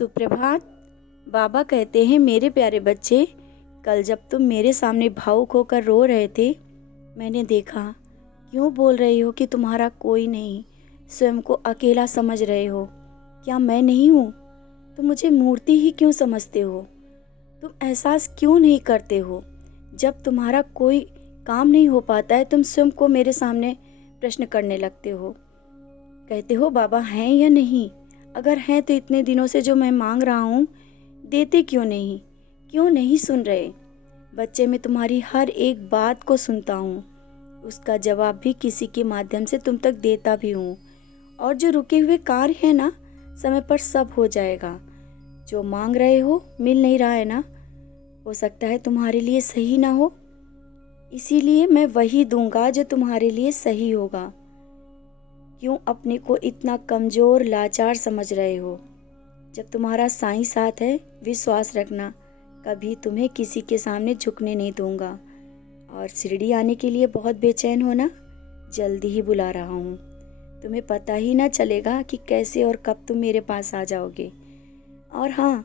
सुप्रभात। बाबा कहते हैं, मेरे प्यारे बच्चे, कल जब तुम मेरे सामने भावुक होकर रो रहे थे, मैंने देखा। क्यों बोल रहे हो कि तुम्हारा कोई नहीं, स्वयं को अकेला समझ रहे हो? क्या मैं नहीं हूँ? तुम मुझे मूर्ति ही क्यों समझते हो? तुम एहसास क्यों नहीं करते हो? जब तुम्हारा कोई काम नहीं हो पाता है, तुम स्वयं को मेरे सामने प्रश्न करने लगते हो। कहते हो बाबा हैं या नहीं? अगर हैं तो इतने दिनों से जो मैं मांग रहा हूँ, देते क्यों नहीं? क्यों नहीं सुन रहे? बच्चे, मैं तुम्हारी हर एक बात को सुनता हूँ, उसका जवाब भी किसी के माध्यम से तुम तक देता भी हूँ। और जो रुके हुए कार्य है ना, समय पर सब हो जाएगा। जो मांग रहे हो मिल नहीं रहा है ना, हो सकता है तुम्हारे लिए सही ना हो, इसीलिए मैं वही दूंगा जो तुम्हारे लिए सही होगा। क्यों अपने को इतना कमज़ोर लाचार समझ रहे हो? जब तुम्हारा साईं साथ है, विश्वास रखना, कभी तुम्हें किसी के सामने झुकने नहीं दूंगा। और शिरडी आने के लिए बहुत बेचैन हो ना? जल्दी ही बुला रहा हूँ। तुम्हें पता ही ना चलेगा कि कैसे और कब तुम मेरे पास आ जाओगे। और हाँ,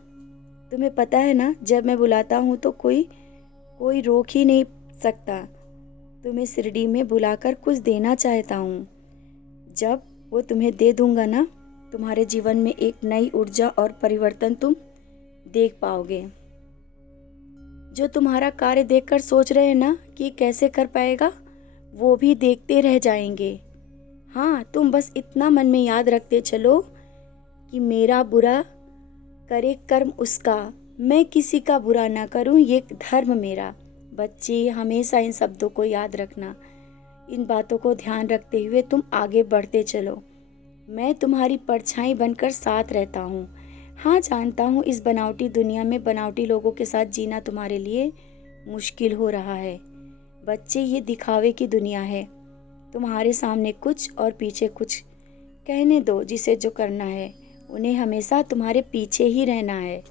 तुम्हें पता है ना, जब मैं बुलाता हूँ तो कोई रोक ही नहीं सकता। तुम्हें शिरडी में बुलाकर कुछ देना चाहता हूँ। जब वो तुम्हें दे दूंगा ना, तुम्हारे जीवन में एक नई ऊर्जा और परिवर्तन तुम देख पाओगे। जो तुम्हारा कार्य देखकर सोच रहे हैं ना कि कैसे कर पाएगा, वो भी देखते रह जाएंगे। हाँ, तुम बस इतना मन में याद रखते चलो कि मेरा बुरा करे कर्म उसका, मैं किसी का बुरा ना करूं, ये धर्म मेरा। बच्चे, हमेशा इन शब्दों को याद रखना। इन बातों को ध्यान रखते हुए तुम आगे बढ़ते चलो। मैं तुम्हारी परछाई बनकर साथ रहता हूँ। हाँ, जानता हूँ इस बनावटी दुनिया में बनावटी लोगों के साथ जीना तुम्हारे लिए मुश्किल हो रहा है। बच्चे, ये दिखावे की दुनिया है। तुम्हारे सामने कुछ और पीछे कुछ। कहने दो जिसे जो करना है, उन्हें हमेशा तुम्हारे पीछे ही रहना है।